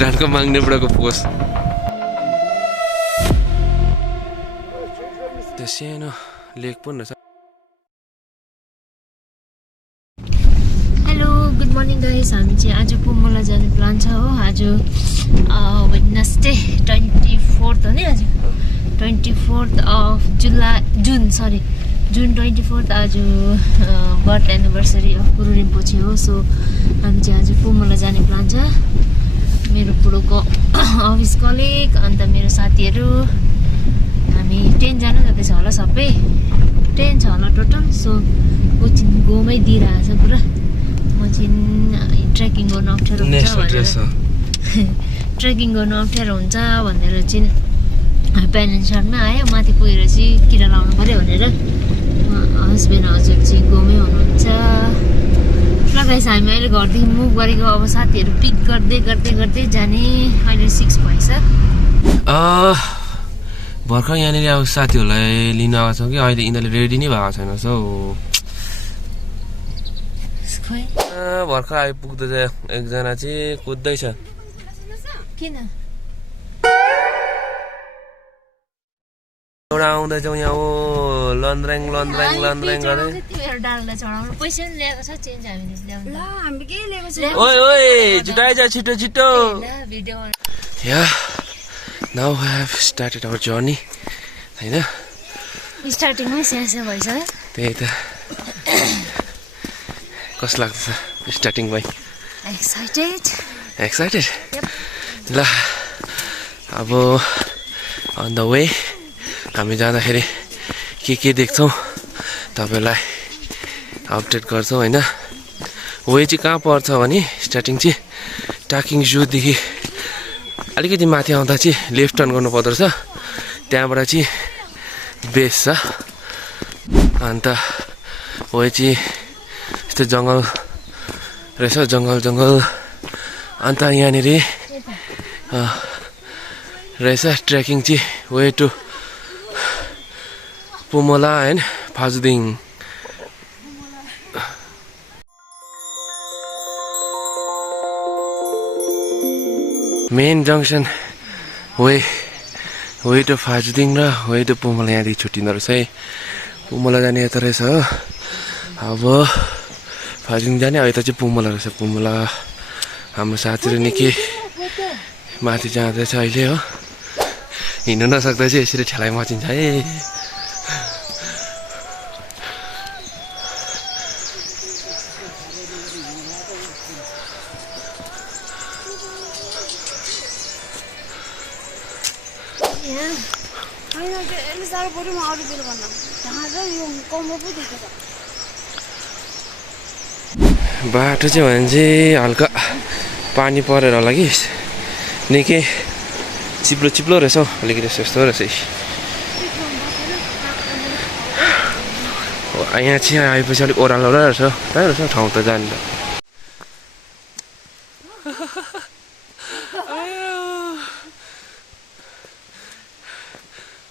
भुटानको माग्ने बुढाको पोस्ट त्यो सानो लेक पनि रहेछ हेलो गुड मर्निङ गाइस हामी चाहिँ आज पुमला जाने प्लान छ हो आज वेडनेसडे 24th हो नि आज 24th अफ जुन 24th आज birth anniversary of Guru Rinpoche हो सो हामी चाहिँ आज पुमला जाने प्लान छ मेरो बुढोको अफिस कलिग अन्त मेरो साथीहरू हामी 10 जना जाँदैछ होला सबै 10 छ होला टोटल सो कोचिङ गोमै दिइरहेछ पुरा म चाहिँ ट्रेकिङ गर्न अप्ठ्यारो हुन्छ ट्रेकिङ गर्न अप्ठ्यारो हुन्छ भनेर चाहिँ प्यारेन्ट्स सर्टमा आयो माथि पुगेर चाहिँ किरा लाउनु पऱ्यो भनेर हस्बेन्ड हजुर चाहिँ गोमै हुनुहुन्छ ल गाइस हामी अहिले घरदेखि मुभ गरेको अब साथीहरू पिक गर्दै गर्दै गर्दै जाने अहिले 6 भइछ भर्खर यहाँनिर अब साथीहरूलाई लिन आएको छौँ कि अहिले यिनीहरूले रेडी नै भएको छैन सो भर्खर आइपुग्दैछ एकजना चाहिँ कुद्दैछ किन एउटा आउँदैछौँ यहाँ हो लन्द्राङ गर्दै पैसा पनि ल्याएको छ चेन्ज हामीले ओइ ओइ जुटाइज छिटो छिटो भिडियो या now we have started our journey हैन स्टार्टिङमै स्यास्या भइसक्यो त्यही त कस्तो लाग्छ स्टार्टिङमै एक्साइटेड ल अब अन द वे हामी जाँदाखेरि के देख्छौँ तपाईँलाई अपडेट गर्छौँ होइन वे चाहिँ कहाँ पर्छ भने स्टार्टिङ चाहिँ टाकिङ जूदेखि अलिकति माथि आउँदा चाहिँ लेफ्ट टर्न गर्नु पर्दो रहेछ त्यहाँबाट चाहिँ बेस छ अन्त वे चाहिँ यस्तो जङ्गल रहेछ जङ्गल अन्त यहाँनिर रहेछ ट्रेकिङ चाहिँ way to Pumla and Phakding main junction way to Phakding र वे टु पुमला यहाँदेखि छुट्टिँदो रहेछ है पुमला जाने यता रहेछ हो अब फाजुदिङ जाने यता चाहिँ पुमला रहेछ पुमला हाम्रो साथीहरू निकै माथि जाँदैछ अहिले हो हिँड्नु नसक्दा चाहिँ यसरी ठेलाइ मचिन्छ है बाटो चाहिँ भने चाहिँ हल्का पानी परेर होला कि निकै चिप्लो रहेछ हौ अलिकति यस्तो रहेछ यहाँ चाहिँ आएपछि अलिक ओह्रालो रहेछ कहाँ रहेछ ठाउँ त जाने त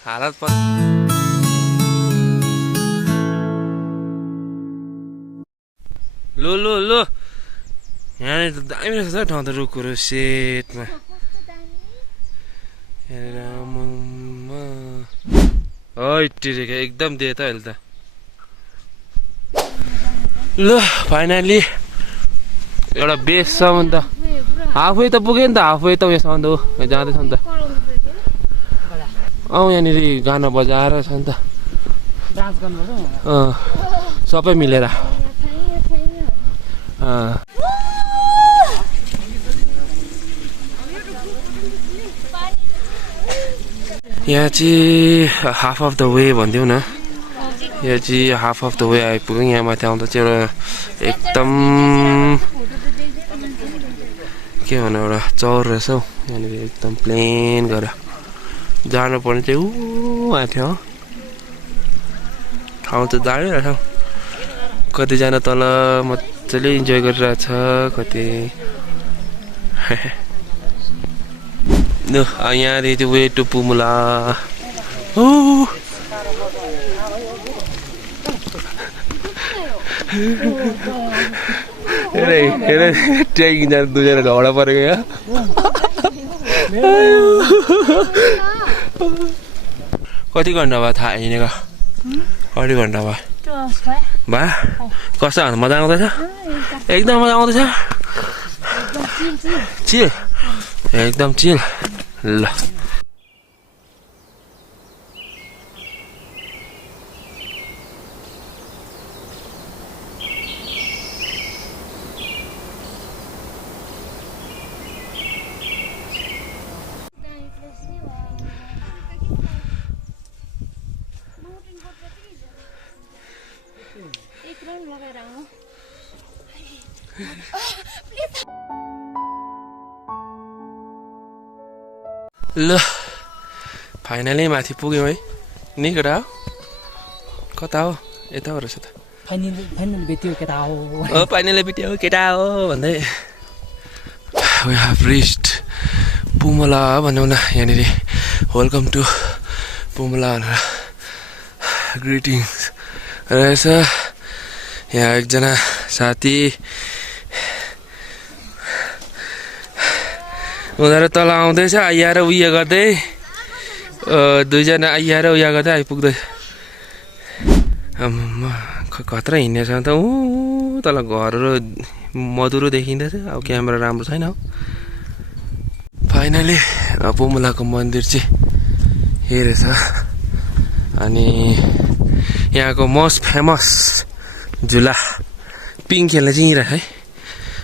हालत लो यहाँनिर त दामी रहेछ ठाउँ त रुखहरू सेटमा एकदम दिए त अहिले त ल फाइनली एउटा बेससम्म त हाफवे त पुग्यो नि त हाफवे त उयोसम्म त हो जाँदैछ नि त यहाँनिर गाना बजाएर छ नि त सबै मिलेर यहाँ चाहिँ हाफ अफ द वे भनिदिउँ न यहाँ चाहिँ हाफ अफ द वे आइपुग्यौँ यहाँ माथि आउँदा चाहिँ एउटा एकदम के भन्नु एउटा चौर रहेछ हौ यहाँनिर एकदम प्लेन गरेर जानुपर्ने चाहिँ माथि हो ठाउँ त दामी रहेछ कतिजना तल मजाले इन्जोय गरिरहेछ कति यहाँदेखि चाहिँ वे टु पुमला ट्रेकिङ जानु दुईजना झगडा परेको यहाँ कति घन्टा भयो थाहा हिँडेको कति घन्टा भयो भा कस्तो मजा आउँदैछ एकदम मजा आउँदैछ चिल एकदम चिल ल ल फाइनली माथि पुग्यौँ है नि केटा हो कता हो यता हो रहेछ त फाइनल बित्यो केटा हो फाइनली बित्यो केटा हो भन्दै वी हेभ रिच्ड पुमला भनौँ न यहाँनिर वेलकम टु पुमला भनेर ग्रिटिङ्स रहेछ यहाँ एकजना साथी उनीहरू तल आउँदैछ आइआएर उयो गर्दै दुईजना आइआएर उयो गर्दै आइपुग्दै खतरा हिँड्नेछ त ऊ तल घरहरू मधुरो देखिँदैछ अब क्यामेरा राम्रो छैन हौ फाइनली पुमलाको मन्दिर चाहिँ हेरेछ अनि यहाँको मोस्ट फेमस झुला पिङ खेल्ने चाहिँ यहीँ है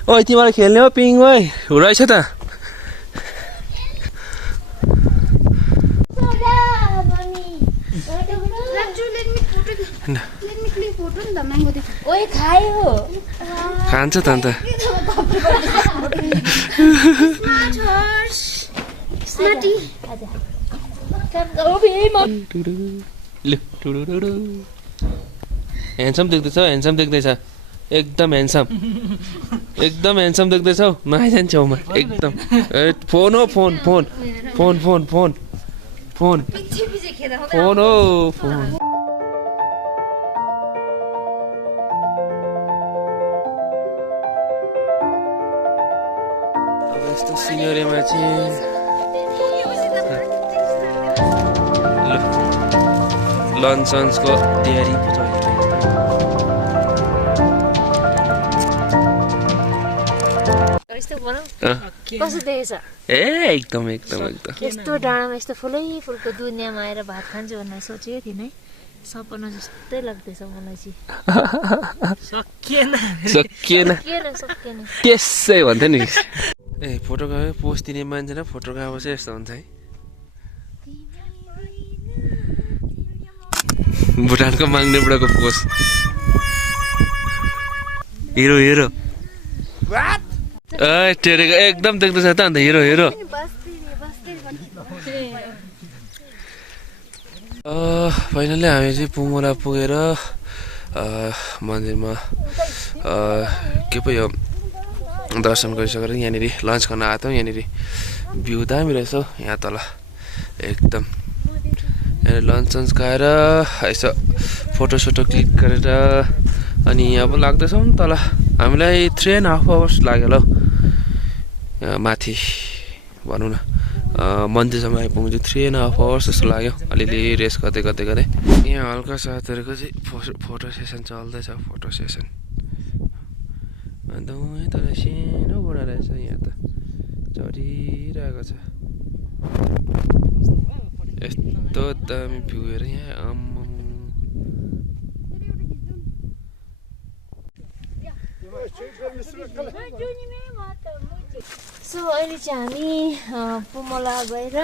ओ तिमीलाई खेल्ने हो पिङ ओइ रहेछ त खान्छ त अन्त ह्यान्डसम देख्दैछ ह्यान्डसम देख्दैछ एकदम ह्यान्डसम देख्दैछौ नआइजान्छ छेउमा एकदम फोन हो phone phone phone phone phone phone phone हो फोन यस्तो सिनेरीमा चाहिँ लन्च सन्चको तयारी कस्तो देखेछ ए एकदम एकदम एकदम यस्तो डाँडामा यस्तो फुलै फुलको दुनियाँमा आएर भात खान्छु भनेर सोचेको थिएन है सपना जस्तै लाग्दैछ मलाई चाहिँ सकिएन त्यसै भन्थ्यो नि ए फोटोग्राफी पोस्ट दिने मान्छे र फोटोग्राफर चाहिँ यस्तो हुन्छ है भुटानको माग्ने बुढाको पोस्ट हिरो हिरो टेरेको एकदम देख्दैछ त अन्त हिरो हिरो फाइनली हामी चाहिँ पुमला पुगेर मन्दिरमा के पो यो दर्शन गरिसकेर यहाँनिर लन्च गर्न आएको थियौँ यहाँनिर भ्यू दामी रहेछ हौ यहाँ तल एकदम यहाँनिर लन्च सन्च खाएर यसो फोटोसोटो क्लिक गरेर अनि अब लाग्दैछौँ तल हामीलाई 3.5 hours लाग्यो होला हौ माथि भनौँ न मन्दिरसम्म आइपुग्नु चाहिँ 3.5 hours जस्तो लाग्यो अलिअलि रेस्ट गर्दै गर्दै गर्दै यहाँ हल्का साथीहरूको चाहिँ फोटो सेसन चल्दैछ फोटो सेसन अन्त उहीँ तर सानो बुढा रहेछ यहाँ त चढिरहेको छ यस्तो दामी भ्यू हेर यहाँ आम्मा सो अहिले चाहिँ हामी पुमला गएर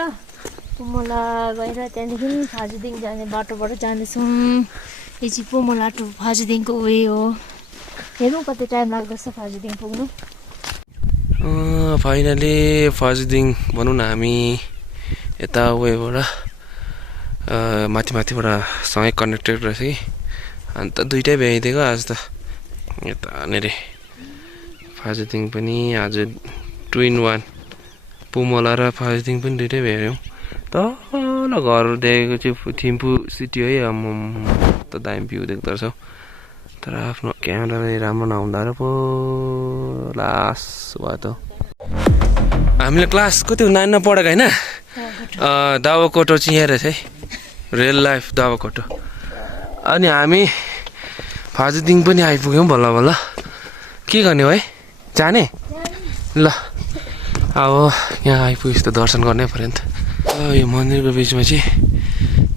त्यहाँदेखि फाजुदिङ जाने बाटोबाट जाँदैछौँ यो चाहिँ पुमला टु फाजुदिङको वे हो हेरौँ कति टाइम लाग्दछ फाजुदिङ पुग्नु फाइनली फाजुदिङ भनौँ न हामी यता वेबाट माथिबाट सँगै कनेक्टेड रहेछ कि अन्त दुइटै भ्याइदिएको आज त यतानिर फाजुदिङ पनि आज 2-in-1 पुमला र फाजुदिङ पनि दुइटै भ्यायौँ तल घर देखेको चाहिँ थिम्पू सिटी है त दामी भ्यू देख्दो रहेछ तर आफ्नो क्यामेरा राम्रो नहुँदा र पो लास भयो त हामीले क्लास कति 9 मा पढेको होइन दावाकोटो चाहिँ यहाँ रहेछ है रियल लाइफ दावाकोटो अनि हामी फाजुदिङ पनि आइपुग्यौँ बल्ल बल्ल के गर्ने हो है जाने ल अब यहाँ आइपुगेपछि त दर्शन गर्नै पऱ्यो नि त ल यो मन्दिरको बिचमा चाहिँ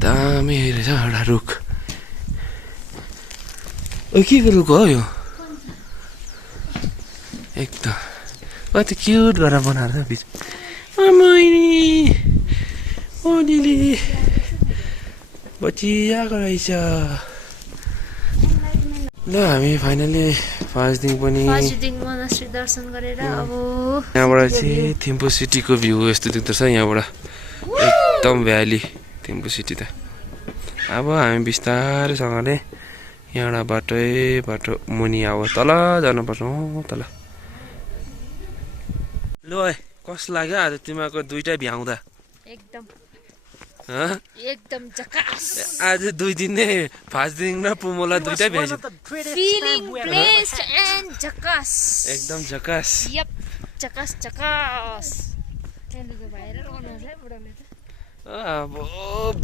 दामी रहेछ एउटा रुख के को रुख हो यो एकदम कति क्युट गरेर बनाएर बिच दिदी बचिआएको रहेछ ल हामी फाइनली फाजुदिङ पनि फाजुदिङ मोनास्ट्री दर्शन गरेर अब यहाँबाट चाहिँ थिम्पू सिटीको भ्यू यस्तो देख्दछ यहाँबाट एकदम भ्याली थिम्पू सिटी त अब हामी बिस्तारैसँगले यहाँबाट बाटो मुनि अब तल जानुपर्छ तल ल है कस्तो लाग्यो आज तिमीहरूको दुईटा भ्याउँदा एकदम झकास आज 2 दिन नै फाजुदिङ र पुमोला दुईटा भ्याइछ फिलिङ ब्लेस्ड एन्ड झकास एकदम झकास यप झकास झकास त्यहाँदेखि भाइरल बनाउँछ है बुढाले त अब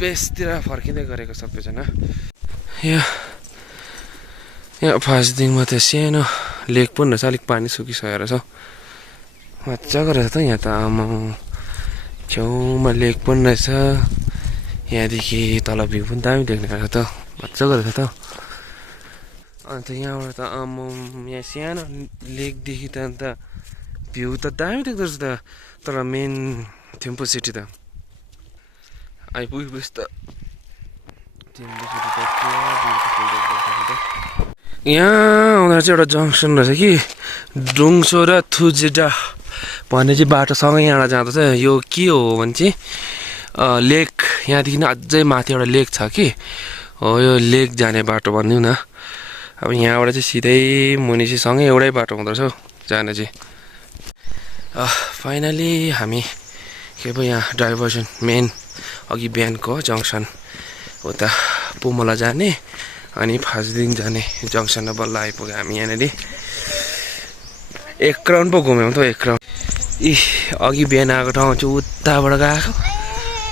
बेसतिर फर्किँदै गरेको सबैजना यहाँ फाजुदिङमा त सानो लेक पनि रहेछ अलिक पानी सुकिसकेको रहेछ मजाको रहेछ त यहाँ त आमा छेउमा लेक पनि रहेछ यहाँदेखि तल भ्यू पनि दामी देख्ने रहेछ त मजाको रहेछ त अन्त यहाँबाट त आमा यहाँ सानो लेकदेखि त अन्त भ्यू त दामी देख्दो रहेछ त तर मेन थिम्पू सिटी त आइपुगेपछि त थिम्पू सिटी त यहाँ आउँदा चाहिँ एउटा जङ्सन रहेछ कि डुङ्सो र थुजेडा भन्ने चाहिँ बाटोसँगै यहाँबाट जाँदा चाहिँ यो के हो भने चाहिँ लेक यहाँदेखि अझै माथि एउटा लेक छ कि हो यो लेक जाने बाटो भनिदिउँ न अब यहाँबाट चाहिँ सिधै मुनिसीसँगै एउटै बाटो हुँदो रहेछ जाने चाहिँ फाइनली हामी के पो यहाँ डाइभर्सन मेन अघि बिहानको जङ्सन उता पुमला जाने अनि फाजुदिङ जाने जङ्सनमा बल्ल आइपुग्यो हामी यहाँनिर 1 राउन्ड पो घुम्यौँ त 1 राउन्ड अघि बिहान आएको ठाउँ चाहिँ उताबाट गएको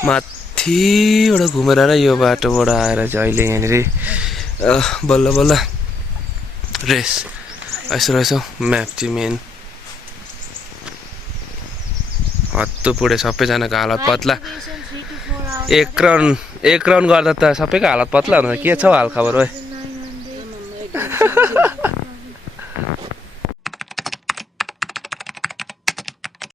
माथिबाट घुमेर र यो बाटोबाट आएर चाहिँ अहिले यहाँनिर बल्ल बल्ल रेस यसो रहेछ म्याप चाहिँ मेन हत्तु पुढे सबैजनाको हालत पत्ला 1 राउन्ड गर्दा त सबैको हालत पत्ला हुन्छ के छ हाल खबर हो